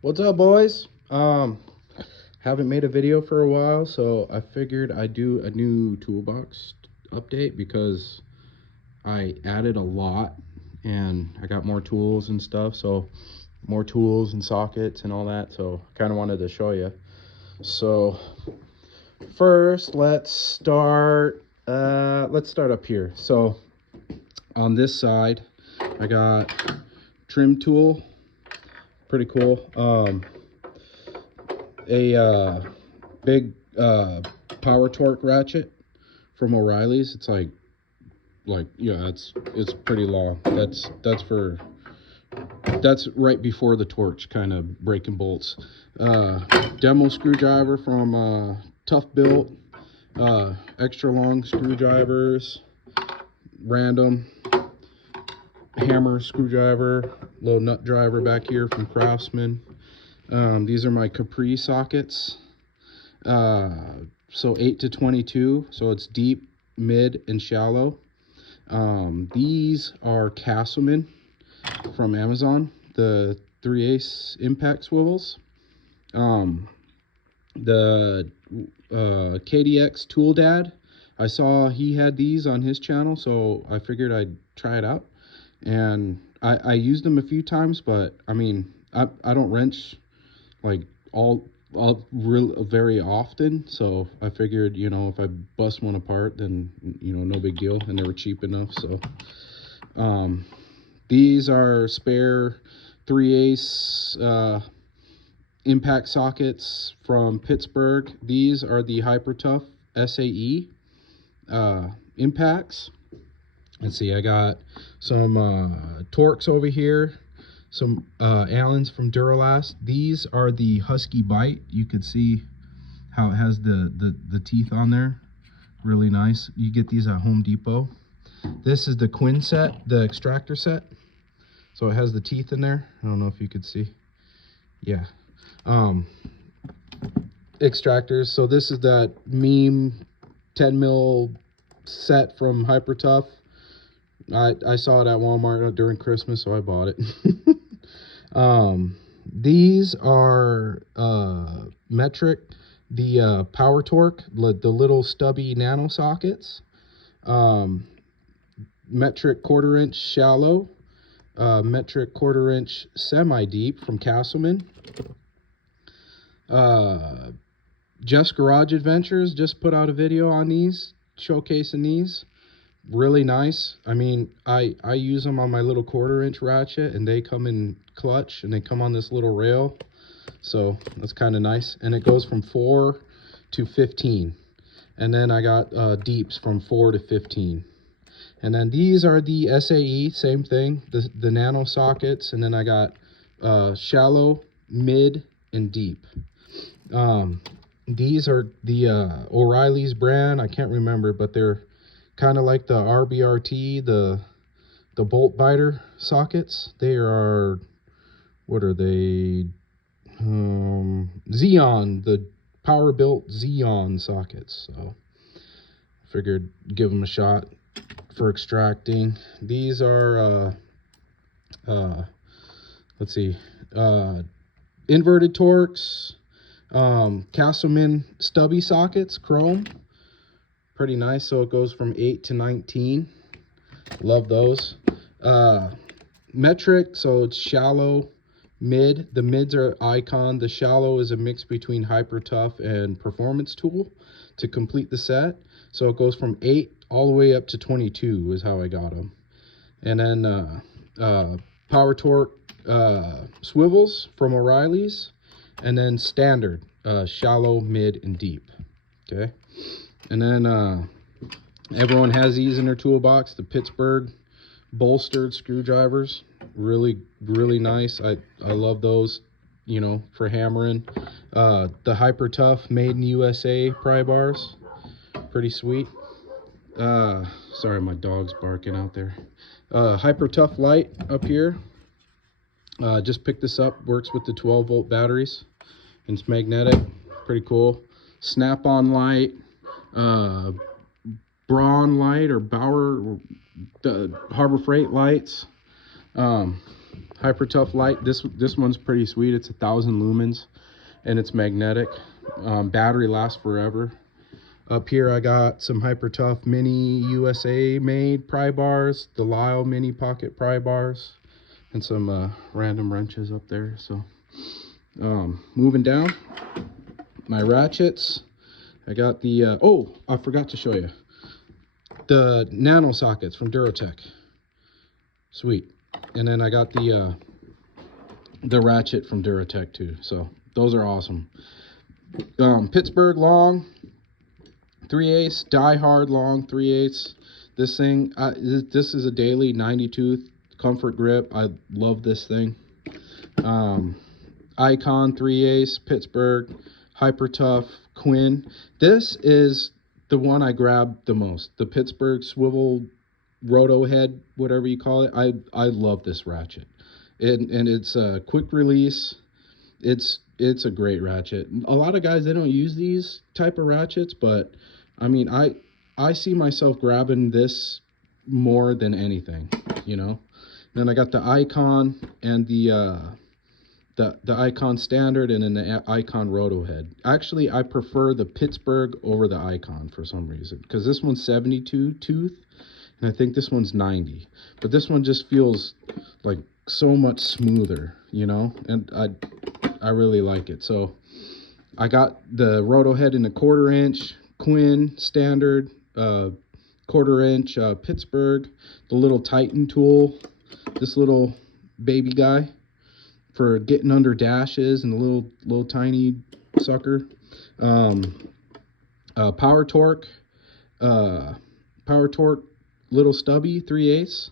What's up, boys? Haven't made a video for a while, so I figured I'd do a new toolbox update because I added a lot and I got more tools and stuff, so more tools and sockets and all that, so I kind of wanted to show you. So first, let's start up here. So on this side, I got trim tool, pretty cool. A big power torque ratchet from O'Reilly's. It's like yeah, it's pretty long. That's right before the torch, kind of breaking bolts. Demo screwdriver from Tough Built. Extra long screwdrivers, random hammer screwdriver, little nut driver back here from Craftsman. These are my Capri sockets. So 8 to 22, so it's deep, mid, and shallow. These are Castleman from Amazon, the 3/8 impact swivels. The KDX Tool Dad, I saw he had these on his channel, so I figured I'd try it out. And I used them a few times, but I mean, I don't wrench like all real very often, so I figured, you know, if I bust one apart, then, you know, no big deal, and they were cheap enough. So these are spare 3/8 impact sockets from Pittsburgh. These are the Hypertough SAE impacts. Let's see, I got some Torx over here, some Allens from Duralast. These are the Husky Bite. You can see how it has the teeth on there. Really nice. You get these at Home Depot. This is the Quinn set, the extractor set. So it has the teeth in there. I don't know if you could see. Yeah. Extractors. So this is that meme 10 mil set from Hypertough. I saw it at Walmart during Christmas, so I bought it. These are metric, the power torque, the little stubby nano sockets. Metric 1/4 inch shallow, metric 1/4 inch semi deep from Castleman. Jeff's Garage Adventures just put out a video on these, showcasing these. Really nice. I mean, I use them on my little 1/4 inch ratchet, and they come in clutch, and they come on this little rail, so that's kind of nice. And it goes from 4 to 15, and then I got deeps from 4 to 15. And then these are the SAE, same thing, the nano sockets, and then I got shallow, mid, and deep. These are the O'Reilly's brand. I can't remember, but they're kind of like the RBRT, the bolt biter sockets. They are, what are they? Xeon, the power built Xeon sockets. So figured give them a shot for extracting. These are let's see, inverted Torx, Castleman stubby sockets, chrome. Pretty nice. So it goes from 8 to 19. Love those. Metric, so it's shallow, mid. The mids are Icon. The shallow is a mix between Hypertough and Performance Tool to complete the set. So it goes from 8 all the way up to 22 is how I got them. And then Power Torque swivels from O'Reilly's, and then standard shallow, mid, and deep. Okay. And then everyone has these in their toolbox. The Pittsburgh bolstered screwdrivers, really nice. I love those, you know, for hammering. The Hypertough made in USA pry bars, pretty sweet. Sorry, my dog's barking out there. Hypertough light up here. Just picked this up. Works with the 12-volt batteries, and it's magnetic. Pretty cool. Snap-on light. Braun light or Bauer, the Harbor Freight lights. Hyper Tough Light. This one's pretty sweet. It's 1,000 lumens and it's magnetic. Battery lasts forever. Up here I got some Hyper Tough Mini USA made pry bars, the Lyle Mini Pocket pry bars, and some random wrenches up there. So moving down, my ratchets. I got the oh, I forgot to show you the nano sockets from Duratech. Sweet. And then I got the ratchet from Duratech too. So those are awesome. Pittsburgh long 3/8, die hard long 3/8. This thing, this is a daily 90 tooth comfort grip. I love this thing. Icon 3/8, Pittsburgh, Hyper Tough, Quinn. This is the one I grabbed the most. The Pittsburgh swivel roto head, whatever you call it. I love this ratchet. And it's a quick release. It's a great ratchet. A lot of guys, they don't use these type of ratchets, but I mean, I see myself grabbing this more than anything, you know. Then I got the Icon and the Icon Standard, and then the Icon Roto Head. Actually, I prefer the Pittsburgh over the Icon for some reason, because this one's 72 tooth, and I think this one's 90. But this one just feels like so much smoother, you know, and I really like it. So I got the Roto Head in a 1/4 inch, Quinn Standard, 1/4 inch Pittsburgh, the little Titan tool, this little baby guy for getting under dashes, and the little tiny sucker. Power Torque little stubby 3/8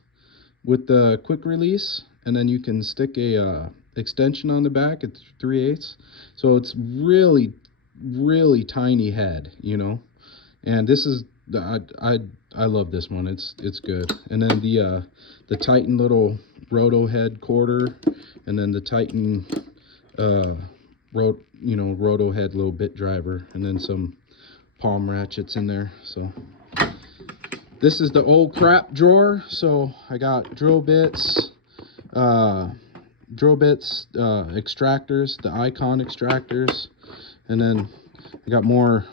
with the quick release, and then you can stick a extension on the back. It's 3/8, so it's really tiny head, you know. And this is I love this one. It's good. And then the Titan little Roto Head 1/4, and then the Titan Roto Head little bit driver, and then some palm ratchets in there. So this is the old crap drawer. So I got drill bits, extractors, the Icon extractors, and then I got more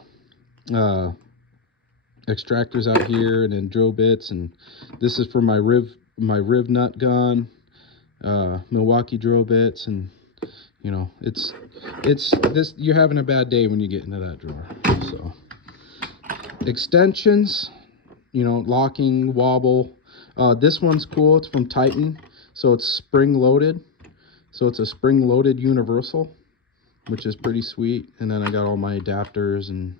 extractors out here, and then drill bits. And this is for my riv nut gun, Milwaukee drill bits. And you know, it's this, you're having a bad day when you get into that drawer. So extensions, you know, locking, wobble. This one's cool. It's from Titan, so it's spring loaded. So it's a spring loaded universal, which is pretty sweet. And then I got all my adapters and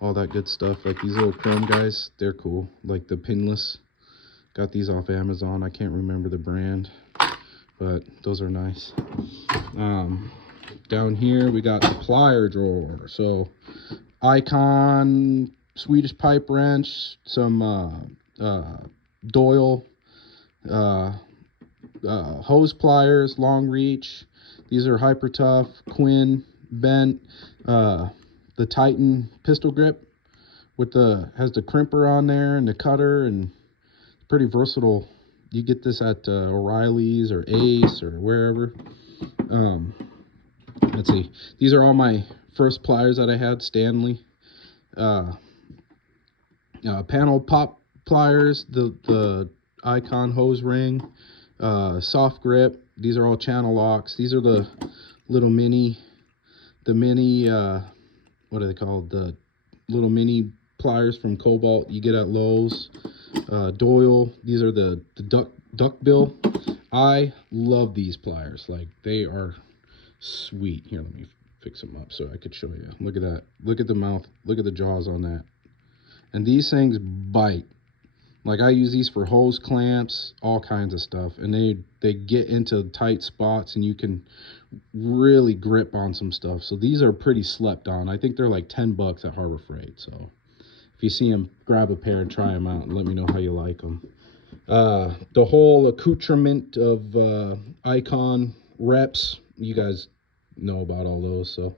all that good stuff. Like these little chrome guys, they're cool. Like the pinless. Got these off Amazon. I can't remember the brand, but those are nice. Down here we got the plier drawer. So Icon Swedish pipe wrench, some Doyle hose pliers, long reach. These are Hyper Tough, Quinn, bent. The Titan pistol grip with has the crimper on there and the cutter, and pretty versatile. You get this at O'Reilly's or Ace or wherever. Let's see. These are all my first pliers that I had. Stanley. Panel pop pliers. The Icon hose ring. Soft grip. These are all channel locks. These are the little mini. What are they called? The little mini pliers from Cobalt you get at Lowe's. Doyle. These are the duck bill. I love these pliers. Like, they are sweet. Here, let me fix them up so I could show you. Look at that. Look at the mouth. Look at the jaws on that. And these things bite. Like, I use these for hose clamps, all kinds of stuff. And they get into tight spots, and you can really grip on some stuff. So these are pretty slept on. I think they're like $10 at Harbor Freight. So if you see them, grab a pair and try them out and let me know how you like them. The whole accoutrement of Icon reps, you guys know about all those. So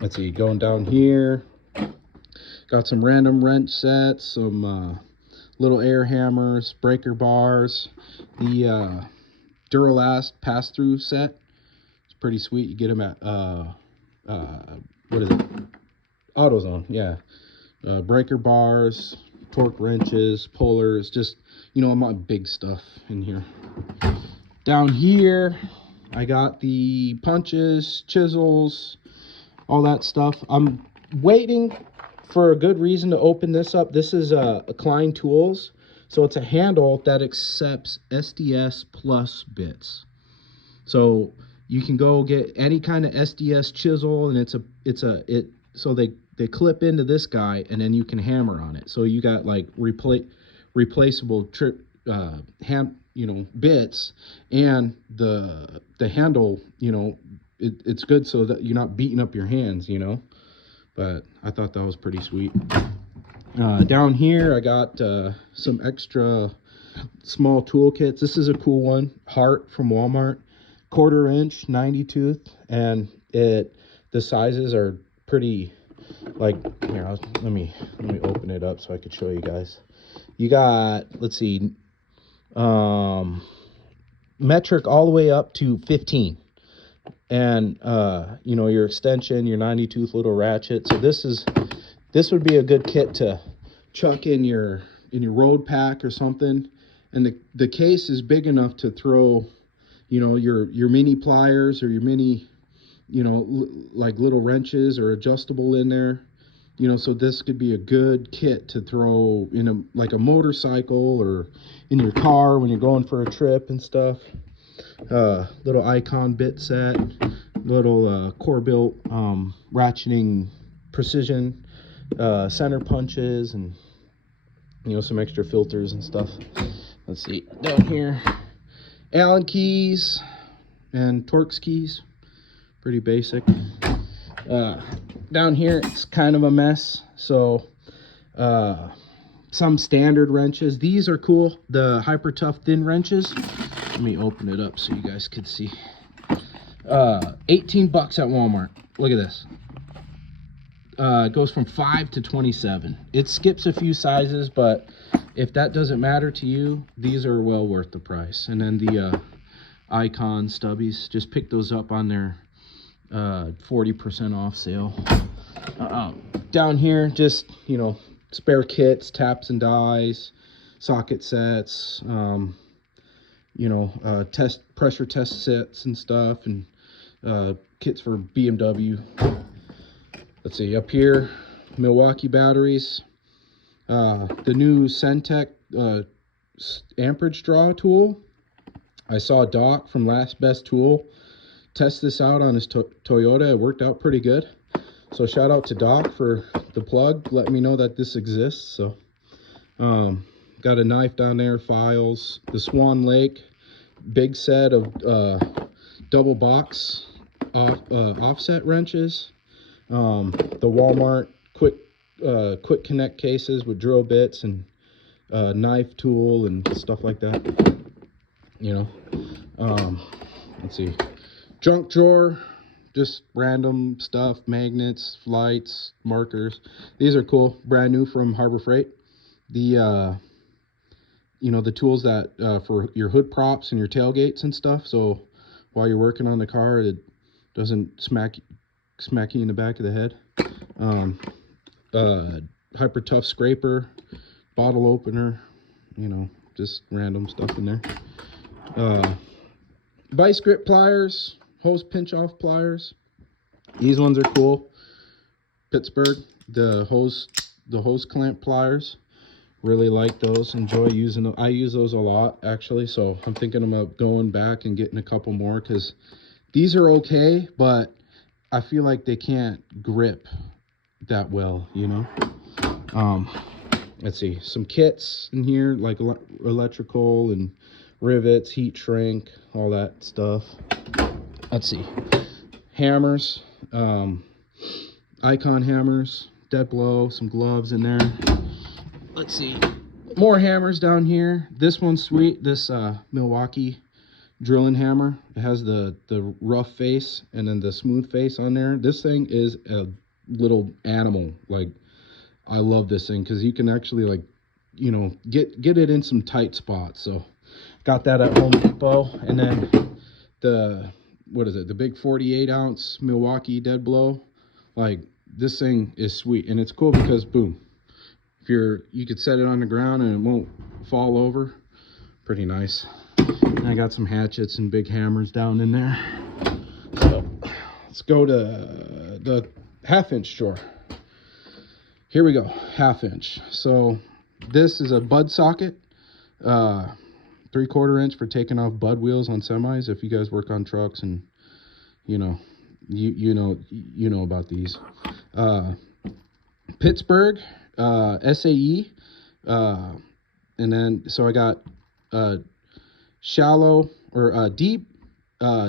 let's see, going down here, got some random wrench sets, some little air hammers, breaker bars, the Duralast pass-through set. It's pretty sweet. You get them at what is it? AutoZone, yeah. Breaker bars, torque wrenches, pullers, just, you know, my big stuff in here. Down here, I got the punches, chisels, all that stuff. I'm waiting for a good reason to open this up. This is Klein Tools. So it's a handle that accepts SDS plus bits. So you can go get any kind of SDS chisel, and so they clip into this guy, and then you can hammer on it. So you got like replaceable bits, and the handle, you know, it's good so that you're not beating up your hands, you know. But I thought that was pretty sweet. Down here I got some extra small toolkits. This is a cool one, Hart from Walmart, 1/4 inch 90 tooth, and the sizes are pretty, like, here, let me open it up so I could show you guys. You got, let's see, metric all the way up to 15, and you know, your extension, your 90 tooth little ratchet. So this would be a good kit to chuck in your road pack or something. And the case is big enough to throw, you know, your mini pliers or your mini, you know, like little wrenches or adjustable in there. You know, so this could be a good kit to throw in like a motorcycle or in your car when you're going for a trip and stuff. Little Icon bit set, little core built ratcheting precision center punches, and, you know, some extra filters and stuff. Let's see, down here, Allen keys and Torx keys, pretty basic. Down here it's kind of a mess, so some standard wrenches. These are cool, the Hyper Tough thin wrenches. Let me open it up so you guys could see. 18 bucks at Walmart. Look at this. It goes from 5 to 27. It skips a few sizes, but if that doesn't matter to you, these are well worth the price. And then the Icon stubbies, just pick those up on their 40% off sale. Down here, just, you know, spare kits, taps and dies, socket sets, you know, pressure test sets and stuff, and kits for BMW. Let's see, up here, Milwaukee batteries, the new Centec amperage draw tool. I saw Doc from Last Best Tool test this out on his Toyota. It worked out pretty good. So shout out to Doc for the plug, let me know that this exists. So got a knife down there, files, the Swan Lake big set of double box offset wrenches, the Walmart quick connect cases with drill bits and knife tool and stuff like that, you know. Let's see, junk drawer, just random stuff, magnets, lights, markers. These are cool, brand new from Harbor Freight. The you know, the tools that for your hood props and your tailgates and stuff, so while you're working on the car, it doesn't smack you in the back of the head. Hyper Tough scraper, bottle opener, you know, just random stuff in there. Vice grip pliers, hose pinch off pliers. These ones are cool. Pittsburgh, the hose clamp pliers. Really like those, enjoy using them. I use those a lot, actually, so I'm thinking about going back and getting a couple more, because these are okay, but I feel like they can't grip that well, you know. Let's see, some kits in here, like electrical and rivets, heat shrink, all that stuff. Let's see, hammers, Icon hammers, dead blow, some gloves in there. Let's see, more hammers down here. This one's sweet, this Milwaukee drilling hammer. It has the rough face and then the smooth face on there. This thing is a little animal. Like, I love this thing because you can actually, like, you know, get it in some tight spots. So got that at Home Depot. And then the, what is it, the big 48 ounce Milwaukee Dead Blow. Like, this thing is sweet, and it's cool because boom, if you could set it on the ground and it won't fall over. Pretty nice. And I got some hatchets and big hammers down in there. So let's go to the 1/2 inch drawer. Here we go, 1/2 inch. So this is a bud socket, 3/4 inch for taking off bud wheels on semis. If you guys work on trucks and you know about these. Pittsburgh SAE, and then so I got shallow or deep,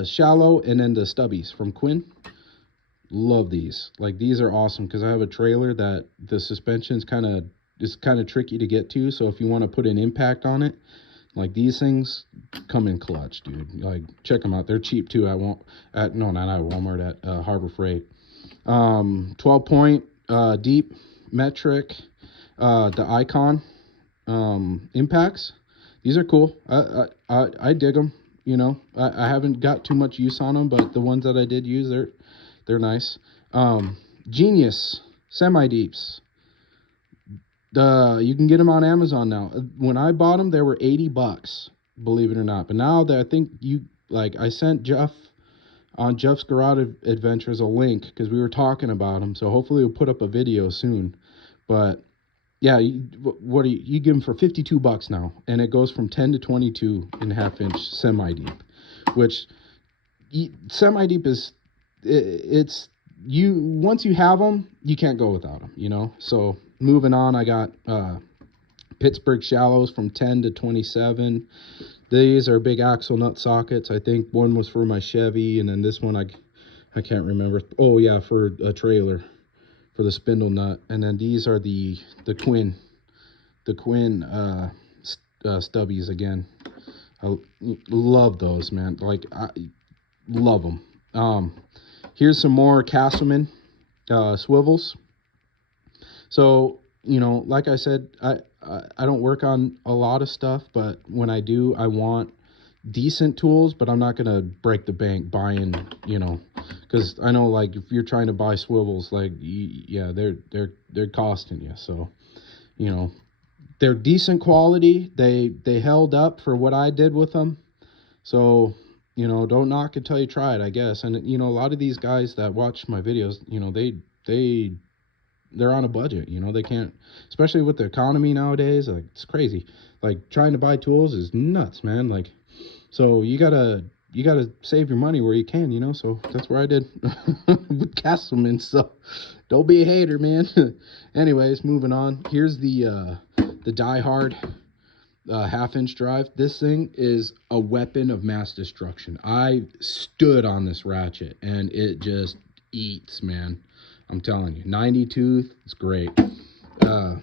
shallow, and then the stubbies from Quinn. Love these. Like, these are awesome because I have a trailer that the suspension's kind of tricky to get to. So if you want to put an impact on it, like, these things come in clutch, dude. Like, check them out. They're cheap too. Not at Walmart, at Harbor Freight. 12 point deep metric, the Icon impacts. These are cool. I dig them. You know, I haven't got too much use on them, but the ones that I did use, they're nice. Genius semi deeps. You can get them on Amazon now. When I bought them, they were $80, believe it or not. But now that I think I sent Jeff on Jeff's Garage Adventures a link because we were talking about them. So hopefully we'll put up a video soon. But yeah, you give them for $52 now, and it goes from 10 to 22 in 1/2 inch semi deep, which semi deep is once you have them, you can't go without them, you know. So moving on, I got Pittsburgh shallows from 10 to 27. These are big axle nut sockets. I think one was for my Chevy, and then this one I can't remember. Oh yeah, for a trailer, for the spindle nut. And then these are the Quinn stubbies again. I love those, man. Like, I love them. Here's some more Castleman swivels. So, you know, like I said, I don't work on a lot of stuff, but when I do, I want decent tools, but I'm not going to break the bank buying, you know, because I know, like, if you're trying to buy swivels, like, yeah, they're costing you. So, you know, they're decent quality. They held up for what I did with them. So, you know, don't knock until you try it, I guess. And, you know, a lot of these guys that watch my videos, you know, they're on a budget, you know. They can't, especially with the economy nowadays. Like, it's crazy. Like, trying to buy tools is nuts, man. Like, so you gotta save your money where you can, you know. So that's where I did with Castleman. So don't be a hater, man. Anyways, moving on. Here's the Die Hard 1/2 inch drive. This thing is a weapon of mass destruction. I stood on this ratchet and it just eats, man. I'm telling you, 90 tooth, it's great. The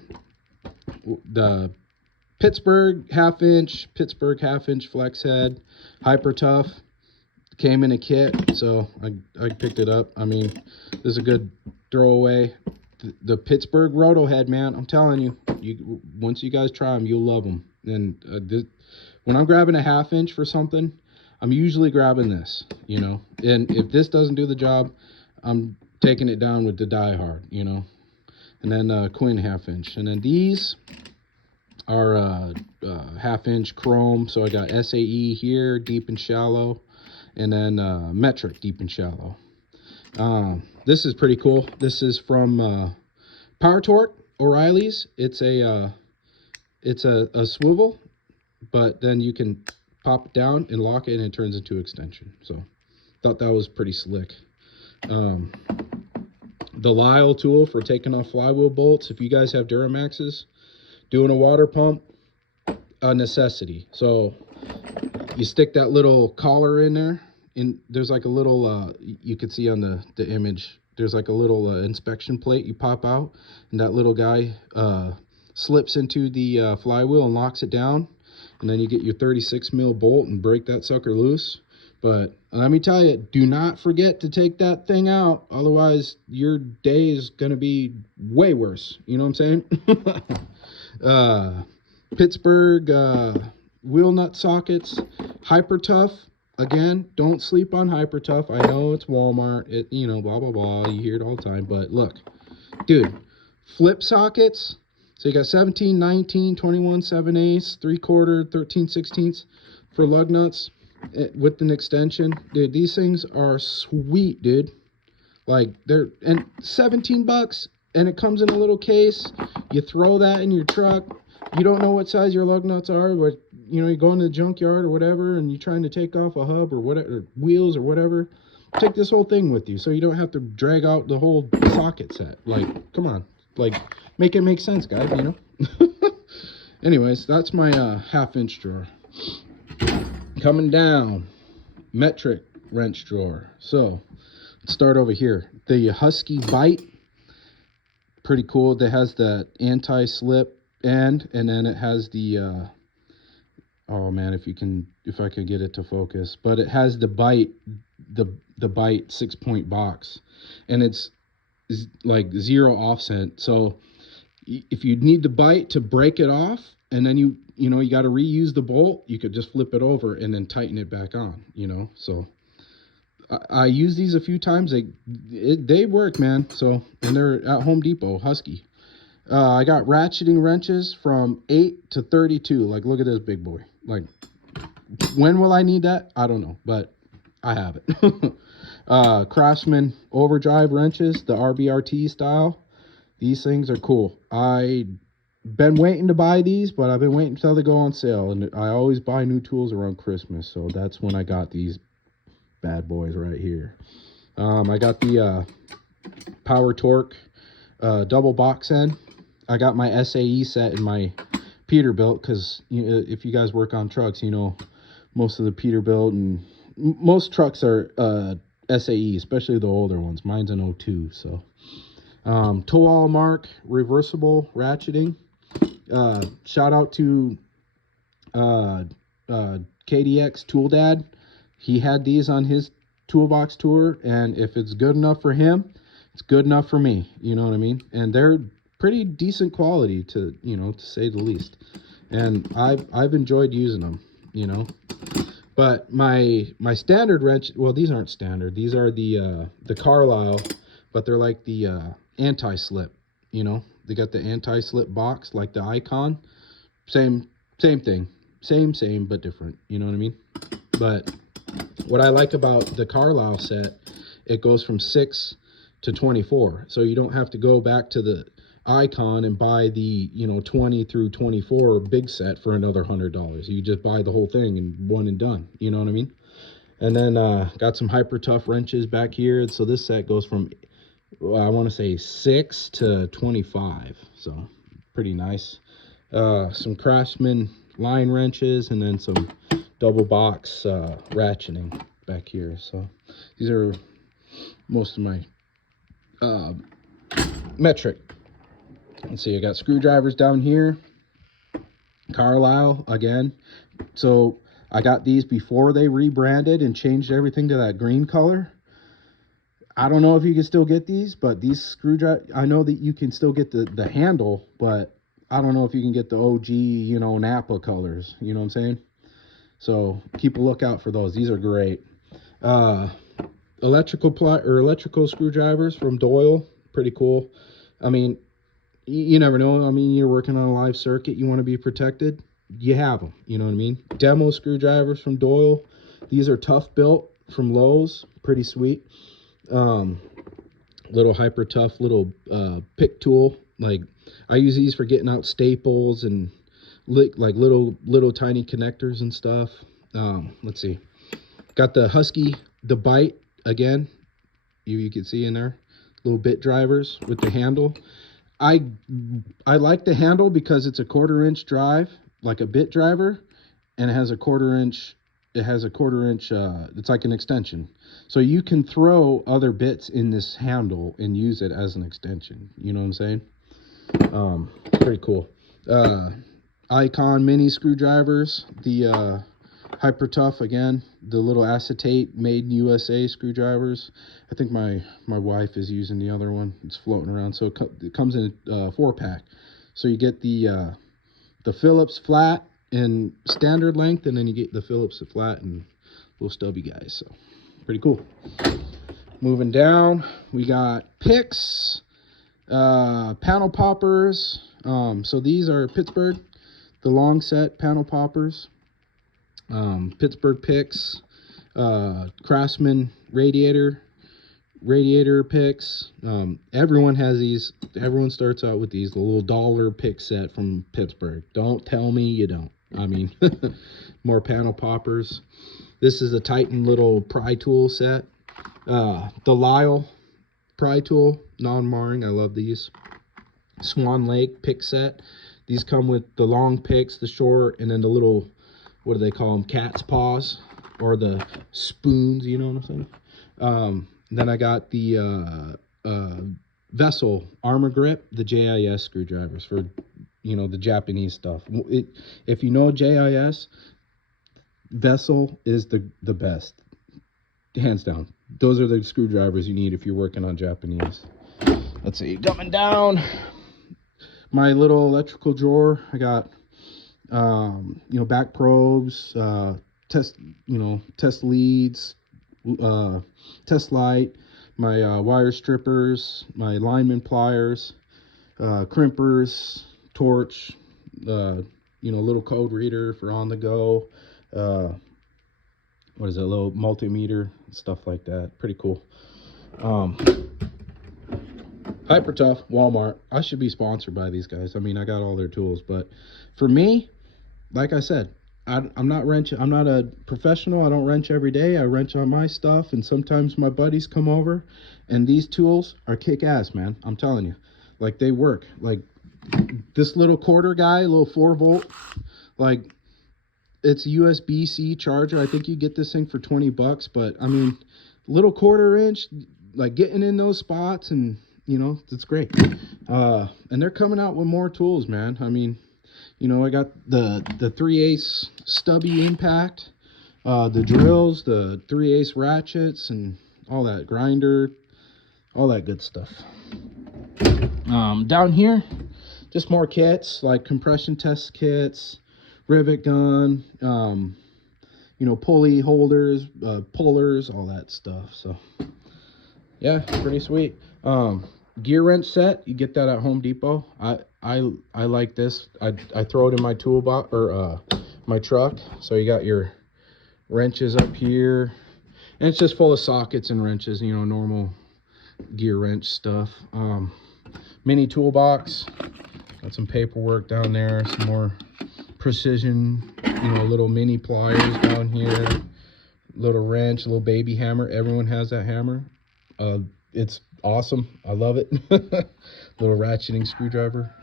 Pittsburgh 1/2 inch flex head, Hyper Tough, came in a kit, so I picked it up. I mean, this is a good throwaway. The Pittsburgh Roto Head, man, I'm telling you, once you guys try them, you'll love them. And when I'm grabbing a 1/2 inch for something, I'm usually grabbing this, you know. And if this doesn't do the job, I'm taking it down with the Die Hard, you know. And then Quinn 1/2 inch. And then these are 1/2 inch chrome. So I got SAE here, deep and shallow. And then metric, deep and shallow. This is pretty cool. This is from Power Torque O'Reilly's. It's a swivel, but then you can pop it down and lock it and it turns into extension. So thought that was pretty slick. The Lyle tool for taking off flywheel bolts. If you guys have Duramaxes, doing a water pump, a necessity. So you stick that little collar in there, and there's like a little you could see on the image, there's like a little inspection plate you pop out, and that little guy slips into the flywheel and locks it down, and then you get your 36 mil bolt and break that sucker loose. But let me tell you, do not forget to take that thing out. Otherwise, your day is going to be way worse. You know what I'm saying? Pittsburgh wheel nut sockets, Hyper Tough. Again, don't sleep on Hyper Tough. I know it's Walmart, you know, blah blah blah. You hear it all the time, but look, dude, flip sockets. So you got 17, 19, 21, 7/8, 3/4, 13 sixteenths for lug nuts with an extension. Dude, these things are sweet, dude. Like they're, and 17 bucks, and it comes in a little case. You throw that in your truck. You don't know what size your lug nuts are, but you know, you go into the junkyard or whatever, and you're trying to take off a hub or whatever, or wheels or whatever. Take this whole thing with you, so you don't have to drag out the whole socket set. Like, come on, like, make it make sense, guys. You know. Anyways, that's my 1/2-inch drawer. Coming down, metric wrench drawer. So let's start over here. The Husky Bite, pretty cool. That has the anti-slip end, and then it has the oh man, if I could get it to focus, but it has the Bite, the Bite 6-point box, and it's like 0 offset. So if you need the Bite to break it off, and then you know you got to reuse the bolt, you could just flip it over and then tighten it back on, you know. So I use these a few times. They work, man. So, and they're at Home Depot, Husky. I got ratcheting wrenches from 8 to 32. Like, look at this big boy. Like, when will I need that? I don't know, but I have it. Craftsman overdrive wrenches, the RBRT style. These things are cool. I been waiting to buy these, but I've been waiting until they go on sale, and I always buy new tools around Christmas, so that's when I got these bad boys right here. I got the Power Torque double box end. I got my SAE set in my Peterbilt, because you know, if you guys work on trucks, you know most of the Peterbilt and most trucks are SAE, especially the older ones. Mine's an 02, so Towal Mark reversible ratcheting. Shout out to KDX Tool Dad. He had these on his toolbox tour, and if it's good enough for him, it's good enough for me. You know what I mean? And they're pretty decent quality, to you know, to say the least. And I've enjoyed using them, you know. But my standard wrench, well, these aren't standard. These are the Carlisle, but they're like the anti-slip, you know. They got the anti-slip box like the Icon. Same thing. Same but different, you know what I mean? But what I like about the Carlisle set, it goes from 6 to 24. So you don't have to go back to the Icon and buy the, you know, 20 through 24 big set for another $100. You just buy the whole thing and one and done, you know what I mean? And then got some Hyper Tough wrenches back here. So this set goes from, well, I want to say 6 to 25. So pretty nice. Some Craftsman line wrenches, and then some double box ratcheting back here. So these are most of my metric. Let's see, I got screwdrivers down here. Carlisle again. So I got these before they rebranded and changed everything to that green color. I don't know if you can still get these, but these screwdrivers, I know that you can still get the handle, but I don't know if you can get the OG, you know, Napa colors. You know what I'm saying? So keep a lookout for those. These are great. Electrical screwdrivers from Doyle, pretty cool. I mean, you never know. I mean, you're working on a live circuit, you want to be protected, you have them, you know what I mean? Demo screwdrivers from Doyle. These are Tough Built from Lowe's, pretty sweet. Little Hyper Tough little pick tool. Like, I use these for getting out staples and like little tiny connectors and stuff. Let's see, got the Husky, the Bite again. You can see in there little bit drivers with the handle. I like the handle because it's a 1/4 inch drive, like a bit driver, and it has a 1/4 inch. It's like an extension, so you can throw other bits in this handle and use it as an extension. You know what I'm saying? Pretty cool. Icon mini screwdrivers, the Hyper Tough again, the little acetate made in USA screwdrivers. I think my wife is using the other one. It's floating around. So it comes in a 4-pack. So you get the the Phillips flat and standard length, and then you get the Phillips flat and little stubby guys. So pretty cool. Moving down, we got picks, panel poppers. So these are Pittsburgh, the long set panel poppers. Pittsburgh picks, Craftsman radiator picks. Everyone has these. Everyone starts out with these, the little dollar pick set from Pittsburgh. Don't tell me you don't. I mean, more panel poppers. This is a Titan little pry tool set. The Lyle pry tool, non-marring. I love these. Swan Lake pick set. These come with the long picks, the short, and then the little, what do they call them? Cat's paws, or the spoons. You know what I'm saying? Then I got the Vessel Armor Grip, the JIS screwdrivers for, you know, the Japanese stuff. If you know JIS, Vessel is the best, hands down. Those are the screwdrivers you need if you're working on Japanese. Let's see, coming down, my little electrical drawer. I got, you know, back probes, test leads, test light, my wire strippers, my lineman pliers, crimpers, torch, you know, little code reader for on the go, what is it, a little multimeter, stuff like that. Pretty cool. Hyper Tough, Walmart. I should be sponsored by these guys. I mean, I got all their tools, but for me, like I said, I'm not wrenching. I'm not a professional. I don't wrench every day. I wrench on my stuff, and sometimes my buddies come over, and these tools are kick-ass, man. I'm telling you, like, they work. Like this little quarter guy, little 4-volt, like, it's a USB-C charger. I think you get this thing for 20 bucks, but I mean, little 1/4 inch, like getting in those spots, and you know, it's great. And they're coming out with more tools, man. I mean, you know, I got the 3/8 stubby impact, the drills, the 3/8 ratchets, and all that, grinder, all that good stuff. Down here, just more kits, like compression test kits, rivet gun, you know, pulley holders, pullers, all that stuff. So yeah, pretty sweet. Gear wrench set, you get that at Home Depot. I like this. I throw it in my toolbox, or my truck. So you got your wrenches up here, and it's just full of sockets and wrenches, you know, normal gear wrench stuff. Mini toolbox, got some paperwork down there, some more precision, you know, little mini pliers down here, little wrench, little baby hammer. Everyone has that hammer. It's awesome. I love it. Little ratcheting screwdriver.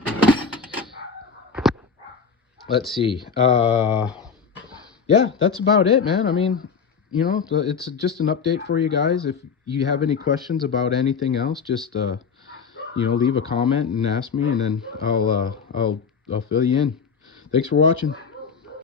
Let's see. Yeah, that's about it, man. I mean, you know, it's just an update for you guys. If you have any questions about anything else, just you know, leave a comment and ask me, and then I'll fill you in. Thanks for watching.